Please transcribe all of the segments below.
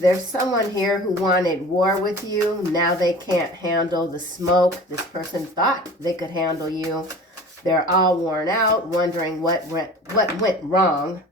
There's someone here who wanted war with you. Now they can't handle the smoke. This person thought they could handle you. They're all worn out, wondering what went wrong.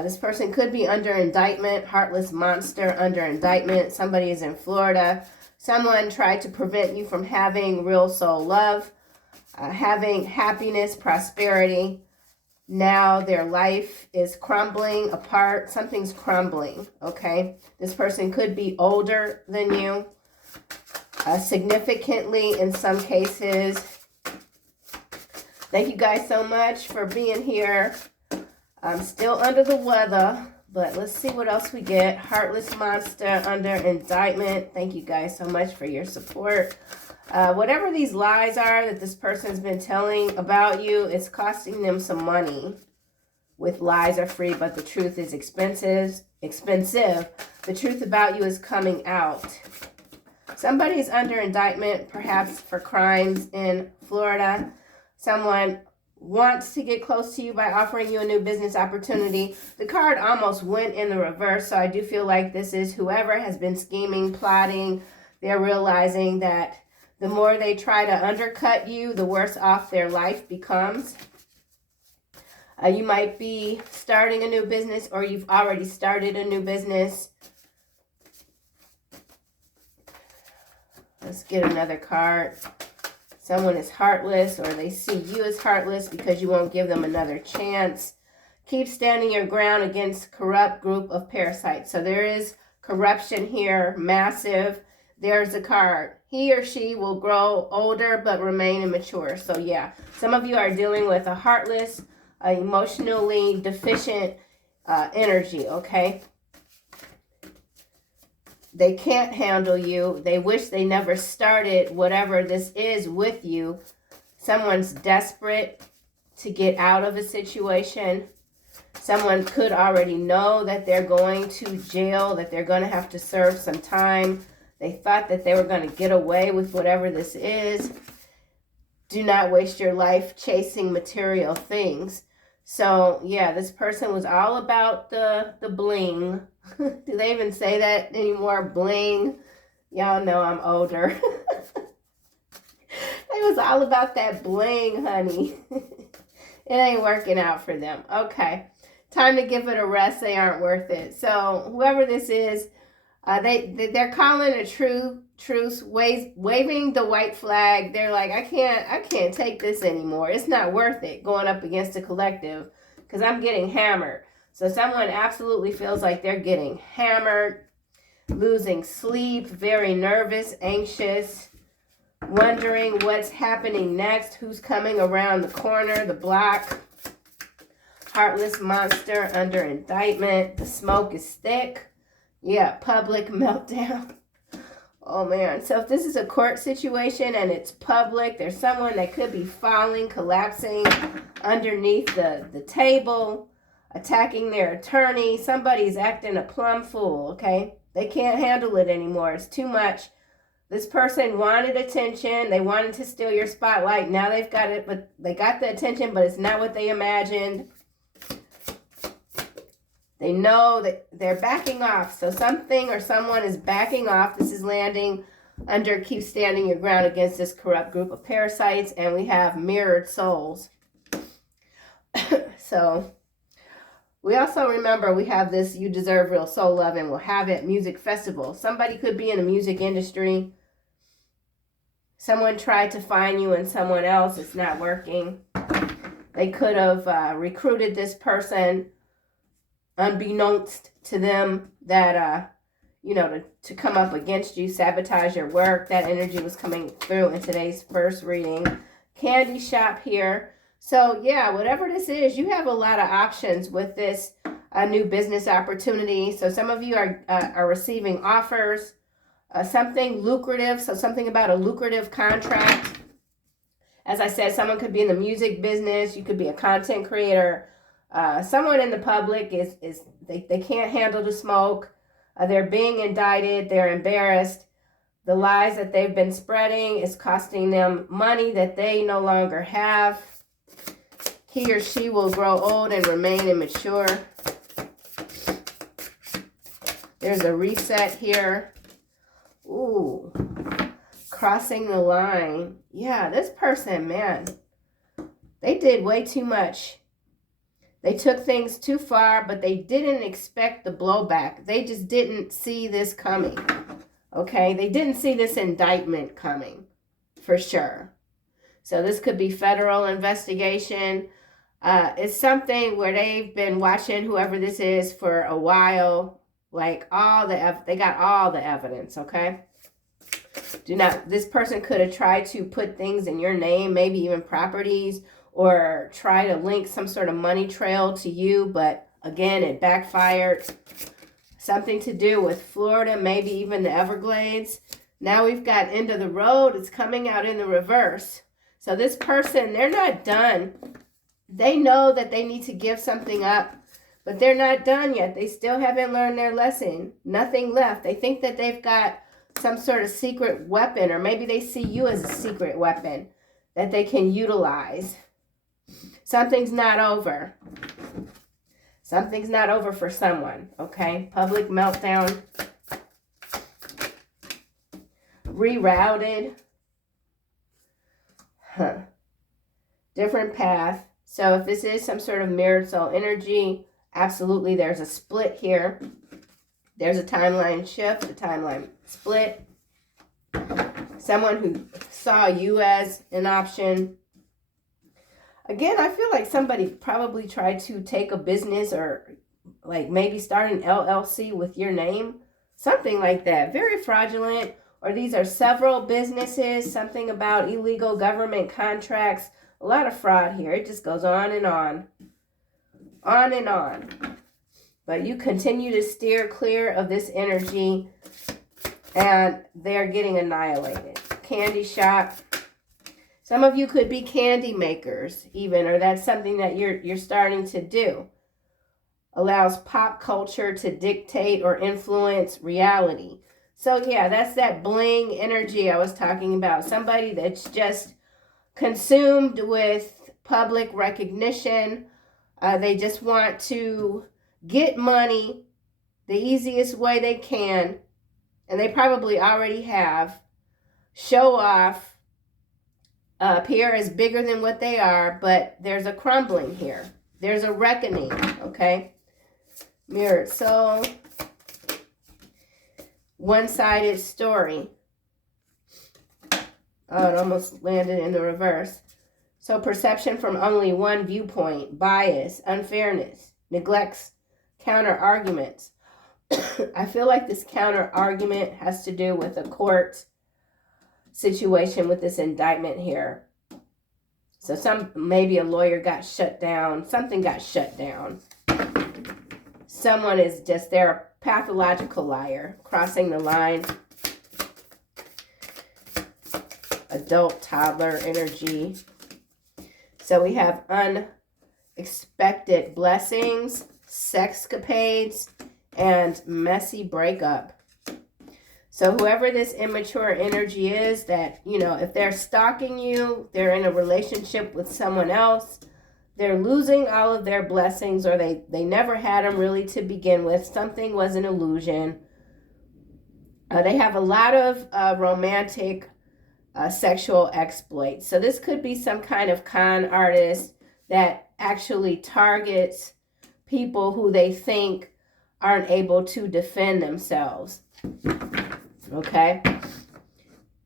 This person could be under indictment, heartless monster under indictment. Somebody is in Florida. Someone tried to prevent you from having real soul love, having happiness, prosperity. Now their life is crumbling apart. Something's crumbling, okay? This person could be older than you, significantly in some cases. Thank you guys so much for being here. I'm still under the weather, but let's see what else we get. Heartless monster under indictment. Thank you guys so much for your support. Whatever these lies are that this person's been telling about you, it's costing them some money. With lies are free, but the truth is expensive. The truth about you is coming out. Somebody's under indictment, perhaps for crimes in Florida. Someone wants to get close to you by offering you a new business opportunity. The card almost went in the reverse, so I do feel like this is whoever has been scheming, plotting. They're realizing that the more they try to undercut you, the worse off their life becomes. You might be starting a new business, or you've already started a new business. Let's get another card. Someone is heartless, or they see you as heartless because you won't give them another chance. Keep standing your ground against corrupt group of parasites. So there is corruption here, massive. There's a card. He or she will grow older but remain immature. So yeah, some of you are dealing with a heartless, emotionally deficient energy, okay? They can't handle you. They wish they never started whatever this is with you. Someone's desperate to get out of a situation. Someone could already know that they're going to jail, that they're going to have to serve some time. They thought that they were going to get away with whatever this is. Do not waste your life chasing material things. So, yeah, this person was all about the bling. Do they even say that anymore? Bling. Y'all know I'm older. It was all about that bling, honey. It ain't working out for them. Okay. Time to give it a rest. They aren't worth it. So, whoever this is, they're calling a truce, waving the white flag. They're like, I can't take this anymore. It's not worth it going up against a collective because I'm getting hammered. So someone absolutely feels like they're getting hammered, losing sleep, very nervous, anxious, wondering what's happening next, who's coming around the corner, the block. Heartless monster under indictment. The smoke is thick. Yeah, public meltdown. Oh, man. So if this is a court situation and it's public, there's someone that could be falling, collapsing underneath the table, attacking their attorney. Somebody's acting a plumb fool, okay? They can't handle it anymore. It's too much. This person wanted attention. They wanted to steal your spotlight. Now they've got it, but they got the attention, but it's not what they imagined. They know that they're backing off. So something or someone is backing off. This is landing under keep standing your ground against this corrupt group of parasites. And we have mirrored souls. So we also remember we have this You Deserve Real Soul Love and We'll Have It music festival. Somebody could be in the music industry. Someone tried to find you and someone else. It's not working. They could have recruited this person unbeknownst to them that, to come up against you, sabotage your work. That energy was coming through in today's first reading. Candy shop here. So, yeah, whatever this is, you have a lot of options with this new business opportunity. So some of you are receiving offers, something lucrative. So something about a lucrative contract. As I said, someone could be in the music business. You could be a content creator. Someone in the public they can't handle the smoke. They're being indicted. They're embarrassed. The lies that they've been spreading is costing them money that they no longer have. He or she will grow old and remain immature. There's a reset here. Ooh, crossing the line. Yeah, this person, man, they did way too much. They took things too far, but they didn't expect the blowback. They just didn't see this coming. Okay, they didn't see this indictment coming, for sure. So this could be federal investigation. It's something where they've been watching whoever this is for a while. Like they got all the evidence, okay? This person could have tried to put things in your name, maybe even properties, or try to link some sort of money trail to you, but again, it backfired. Something to do with Florida, maybe even the Everglades. Now we've got end of the road. It's coming out in the reverse. So this person, they're not done. They know that they need to give something up, but they're not done yet. They still haven't learned their lesson. Nothing left. They think that they've got some sort of secret weapon, or maybe they see you as a secret weapon that they can utilize. Something's not over. Something's not over for someone, okay? Public meltdown. Rerouted. Different path. So if this is some sort of mirrored soul energy, absolutely there's a split here. There's a timeline shift, a timeline split. Someone who saw you as an option. Again, I feel like somebody probably tried to take a business or like maybe start an LLC with your name. Something like that. Very fraudulent. Or these are several businesses. Something about illegal government contracts. A lot of fraud here. It just goes on and on. On and on. But you continue to steer clear of this energy. And they're getting annihilated. Candy shop. Some of you could be candy makers even, or that's something that you're starting to do. Allows pop culture to dictate or influence reality. So yeah, that's that bling energy I was talking about. Somebody that's just consumed with public recognition. They just want to get money the easiest way they can, and they probably already have. Show off. Appear as bigger than what they are, but there's a crumbling here. There's a reckoning, okay? Mirrored soul. One-sided story. Oh, it almost landed in the reverse. So perception from only one viewpoint, bias, unfairness, neglects, counter-arguments. I feel like this counter-argument has to do with a court situation with this indictment here. So maybe a lawyer got shut down. Something got shut down. Someone is just, they're a pathological liar. Crossing the line. Adult toddler energy. So we have unexpected blessings, sexcapades, and messy breakup. So whoever this immature energy is that, if they're stalking you, they're in a relationship with someone else, they're losing all of their blessings, or they never had them really to begin with. Something was an illusion. They have a lot of romantic sexual exploits. So this could be some kind of con artist that actually targets people who they think aren't able to defend themselves. Okay,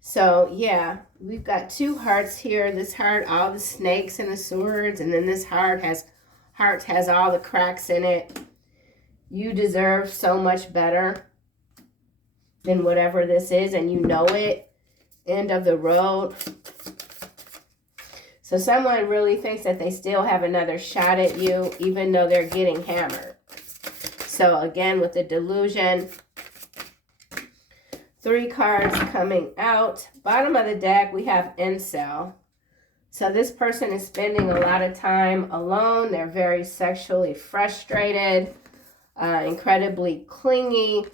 so yeah, we've got two hearts here. This heart, all the snakes and the swords, and then this heart has all the cracks in it. You deserve so much better than whatever this is, and you know it. End of the road. So someone really thinks that they still have another shot at you, even though they're getting hammered. So again, with the delusion. 3 cards coming out. Bottom of the deck, we have incel. So this person is spending a lot of time alone. They're very sexually frustrated, incredibly clingy.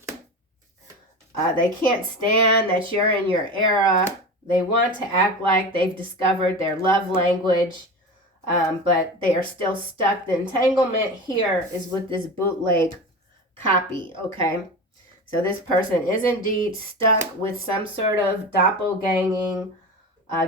They can't stand that you're in your era. They want to act like they've discovered their love language, but they are still stuck. The entanglement here is with this bootleg copy, okay? So this person is indeed stuck with some sort of doppelganging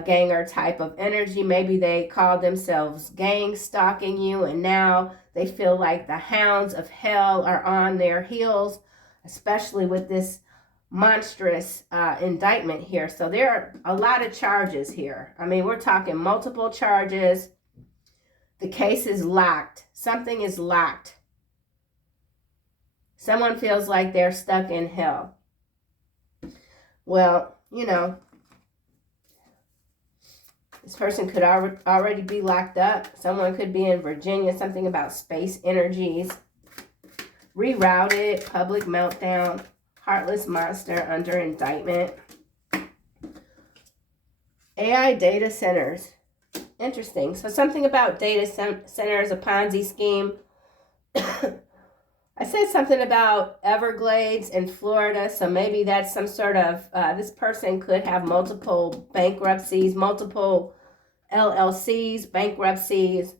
ganger type of energy. Maybe they call themselves gang stalking you, and now they feel like the hounds of hell are on their heels, especially with this monstrous indictment here. So there are a lot of charges here. I mean, we're talking multiple charges. The case is locked. Something is locked. Someone feels like they're stuck in hell. Well, you know, this person could already be locked up. Someone could be in Virginia. Something about space energies. Rerouted, public meltdown, heartless monster under indictment. AI data centers. Interesting. So something about data centers, a Ponzi scheme. I said something about Everglades in Florida, so maybe that's some sort of, this person could have multiple bankruptcies, multiple LLCs, bankruptcies.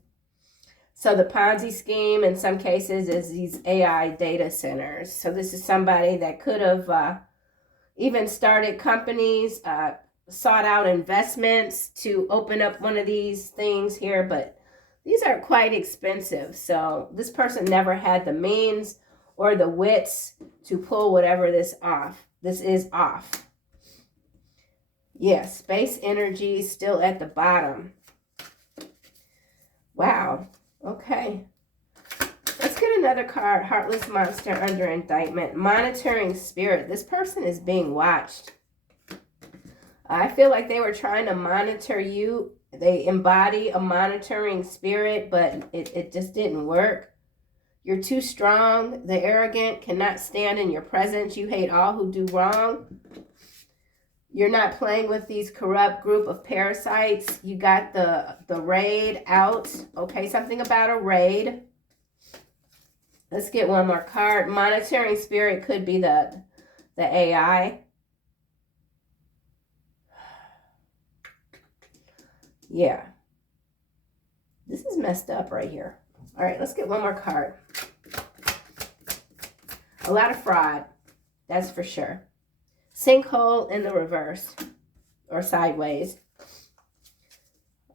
So the Ponzi scheme in some cases is these AI data centers. So this is somebody that could have even started companies, sought out investments to open up one of these things here, but these are quite expensive. So this person never had the means or the wits to pull whatever this is off. Yes, space energy still at the bottom. Wow. Okay. Let's get another card. Heartless monster under indictment. Monitoring spirit. This person is being watched. I feel like they were trying to monitor you. They embody a monitoring spirit, but it just didn't work. You're too strong. The arrogant cannot stand in your presence. You hate all who do wrong. You're not playing with these corrupt group of parasites. You got the raid out. Okay, something about a raid. Let's get one more card. Monitoring spirit could be the AI. Yeah. This is messed up right here. All right, let's get one more card. A lot of fraud. That's for sure. Sinkhole in the reverse. Or sideways.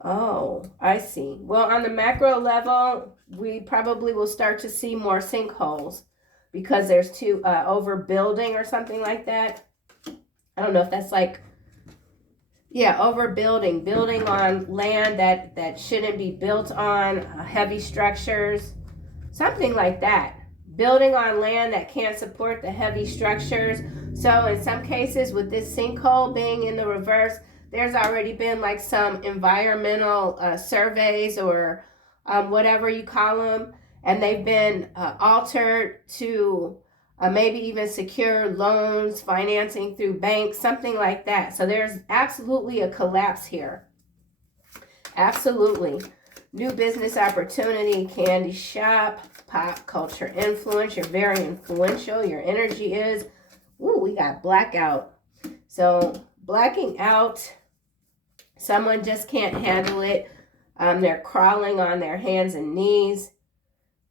Oh, I see. Well, on the macro level, we probably will start to see more sinkholes. Because there's two overbuilding or something like that. I don't know if that's like... Yeah, overbuilding, building on land that shouldn't be built on, heavy structures, something like that. Building on land that can't support the heavy structures. So in some cases with this sinkhole being in the reverse, there's already been like some environmental surveys or whatever you call them, and they've been altered to maybe even secure loans, financing through banks, something like that. So there's absolutely a collapse here. Absolutely. New business opportunity, candy shop, pop culture influence. You're very influential. Your energy is. Ooh, we got blackout. So blacking out. Someone just can't handle it. They're crawling on their hands and knees.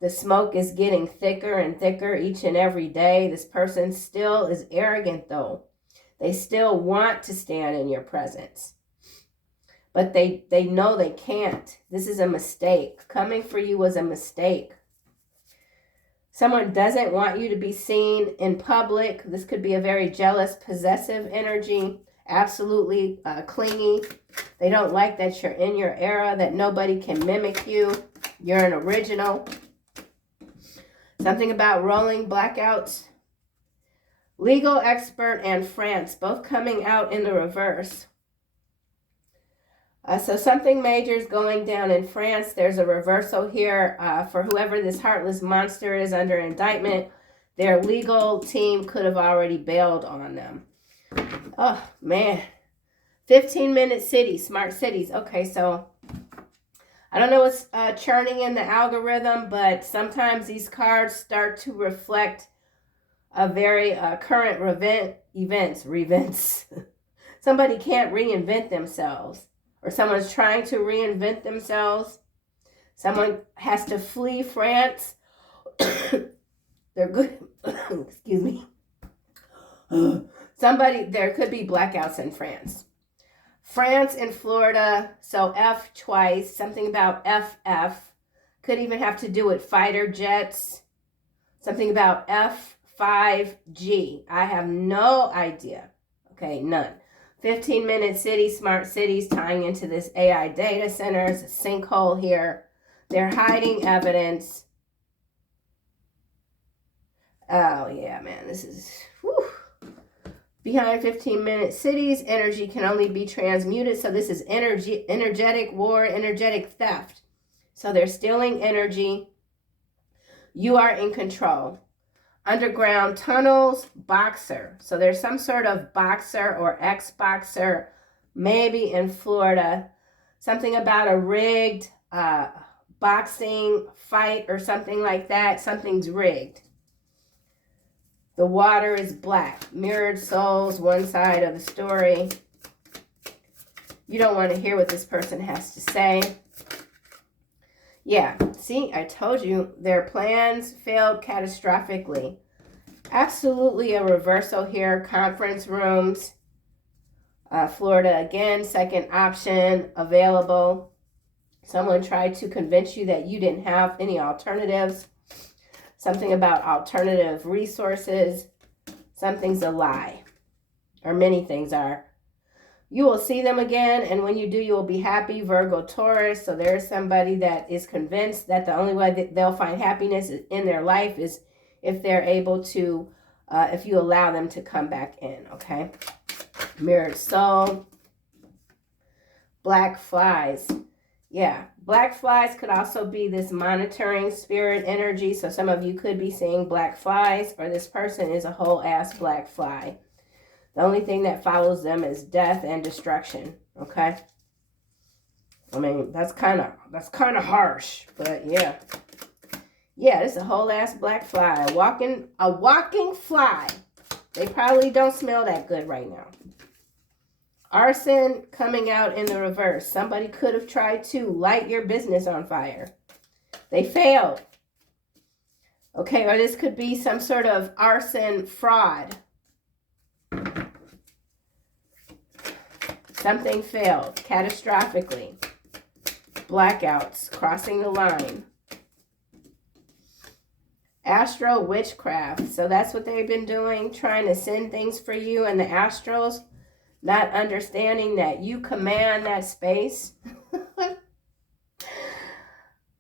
The smoke is getting thicker and thicker each and every day. This person still is arrogant, though. They still want to stand in your presence. But they know they can't. This is a mistake. Coming for you was a mistake. Someone doesn't want you to be seen in public. This could be a very jealous, possessive energy. Absolutely clingy. They don't like that you're in your era, that nobody can mimic you. You're an original. Something about rolling blackouts. Legal expert and France, both coming out in the reverse. So something major is going down in France. There's a reversal here for whoever this heartless monster is under indictment. Their legal team could have already bailed on them. Oh, man. 15-minute city, smart cities. Okay, so I don't know what's churning in the algorithm, but sometimes these cards start to reflect a very current events. Somebody can't reinvent themselves, or someone's trying to reinvent themselves. Someone has to flee France. They're good. Excuse me. Somebody, there could be blackouts in France. France and Florida, so F twice, something about FF. Could even have to do with fighter jets. Something about F5G. I have no idea. Okay, none. 15-minute city, smart cities tying into this AI data centers, a sinkhole here. They're hiding evidence. Oh, yeah, man, this is... Whew. Behind 15-minute cities, energy can only be transmuted. So this is energetic war, energetic theft. So they're stealing energy. You are in control. Underground tunnels, boxer. So there's some sort of boxer or ex-boxer, maybe in Florida. Something about a rigged boxing fight or something like that. Something's rigged. The water is black. Mirrored souls, one side of the story. You don't want to hear what this person has to say. Yeah, see, I told you, their plans failed catastrophically. Absolutely a reversal here. Conference rooms. Florida again, second option available. Someone tried to convince you that you didn't have any alternatives. Something about alternative resources. Something's a lie. Or many things are. You will see them again, and when you do, you will be happy. Virgo, Taurus. So there's somebody that is convinced that the only way that they'll find happiness in their life is if they're able to, if you allow them to come back in, okay? Mirrored soul. Black flies. Yeah, black flies could also be this monitoring spirit energy. So some of you could be seeing black flies, or this person is a whole ass black fly. The only thing that follows them is death and destruction, okay? I mean, that's kind of harsh, but yeah. Yeah, it's a whole ass black fly. A walking fly. They probably don't smell that good right now. Arson coming out in the reverse. Somebody could have tried to light your business on fire. They failed. Okay, or this could be some sort of arson fraud. Something failed catastrophically. Blackouts, crossing the line. Astral witchcraft. So that's what they've been doing, trying to send things for you and the astrals. Not understanding that you command that space.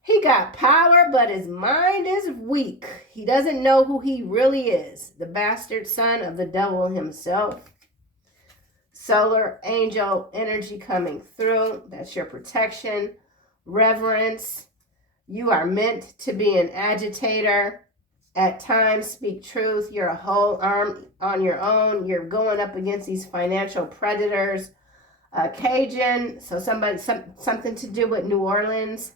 He got power, but his mind is weak. He doesn't know who he really is. The bastard son of the devil himself. Solar angel energy coming through. That's your protection. Reverence. You are meant to be an agitator. At times, speak truth. You're a whole arm on your own. You're going up against these financial predators. Cajun, so something to do with New Orleans.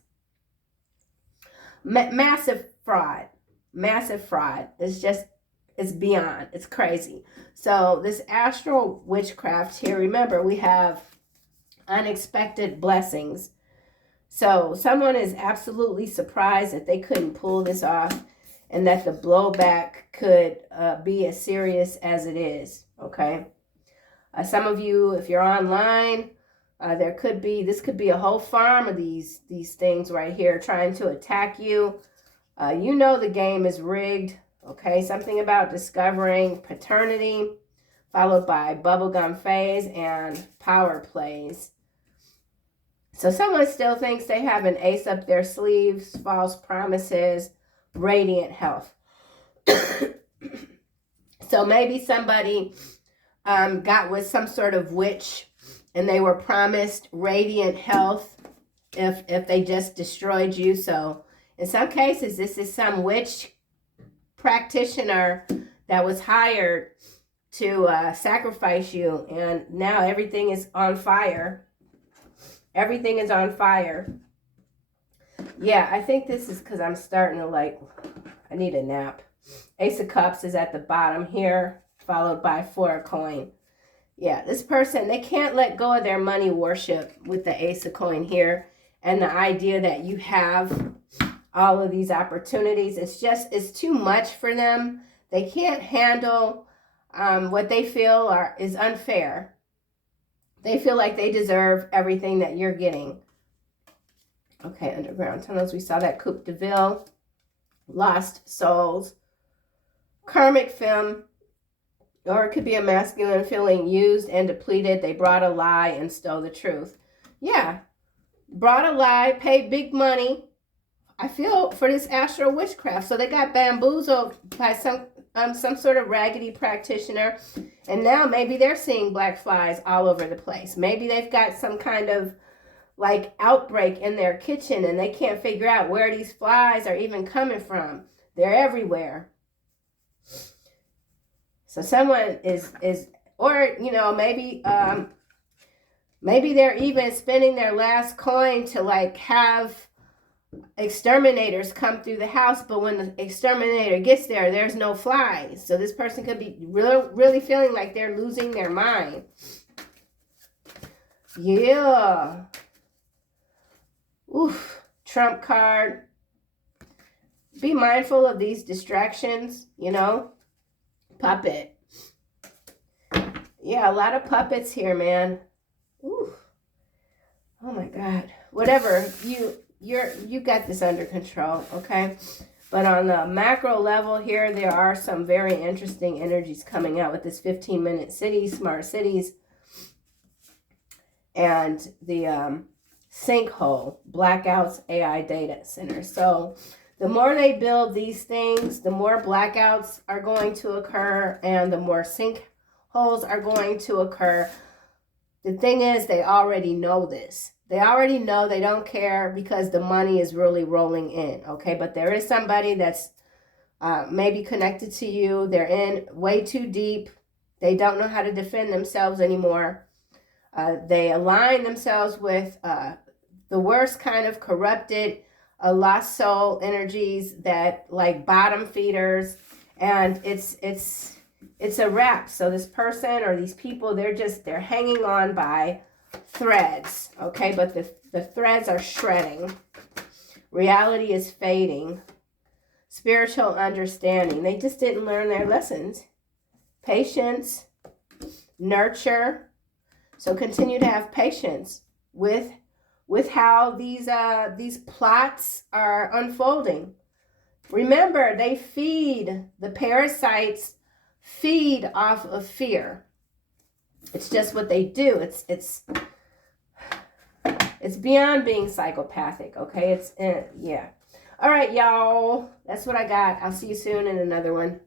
Massive fraud. Massive fraud. It's beyond. It's crazy. So this astral witchcraft here, remember, we have unexpected blessings. So someone is absolutely surprised that they couldn't pull this off, and that the blowback could be as serious as it is, okay? Some of you, if you're online, this could be a whole farm of these things right here trying to attack you. You know the game is rigged, okay? Something about discovering paternity, followed by bubblegum phase and power plays. So someone still thinks they have an ace up their sleeves, false promises, radiant health. So maybe somebody got with some sort of witch and they were promised radiant health if they just destroyed you. So in some cases, this is some witch practitioner that was hired to sacrifice you, and now everything is on fire. Everything is on fire. Yeah, I think this is because I'm starting to I need a nap. Ace of Cups is at the bottom here, followed by 4 of coin. Yeah, this person, they can't let go of their money worship with the Ace of coin here, and the idea that you have all of these opportunities. It's too much for them. They can't handle what they feel is unfair. They feel like they deserve everything that you're getting. Okay, underground tunnels. We saw that Coupe de Ville. Lost souls. Karmic femme. Or it could be a masculine feeling used and depleted. They brought a lie and stole the truth. Yeah. Brought a lie, paid big money. I feel for this astral witchcraft. So they got bamboozled by some sort of raggedy practitioner. And now maybe they're seeing black flies all over the place. Maybe they've got some kind of like outbreak in their kitchen and they can't figure out where these flies are even coming from. They're everywhere. So someone is or you know, maybe they're even spending their last coin to like have exterminators come through the house, but when the exterminator gets there, there's no flies. So this person could be really feeling like they're losing their mind. Yeah. Oof. Trump card. Be mindful of these distractions, you know. Puppet. Yeah, a lot of puppets here, man. Ooh. Oh my God. Whatever. You got this under control, okay? But on the macro level here, there are some very interesting energies coming out with this 15-minute city, smart cities, and the sinkhole, blackouts, AI data center. So the more they build these things, the more blackouts are going to occur and the more sinkholes are going to occur. The thing is, they already know this. They already know, they don't care because the money is really rolling in, okay? But there is somebody that's maybe connected to you. They're in way too deep. They don't know how to defend themselves anymore. They align themselves with the worst kind of corrupted, lost soul energies that like bottom feeders. And it's a wrap. So this person or these people, they're hanging on by threads, okay? But the threads are shredding. Reality is fading. Spiritual understanding. They just didn't learn their lessons. Patience, nurture. So continue to have patience with how these plots are unfolding. Remember, they feed, the parasites feed off of fear. It's just what they do. It's beyond being psychopathic, okay? Yeah. All right, y'all. That's what I got. I'll see you soon in another one.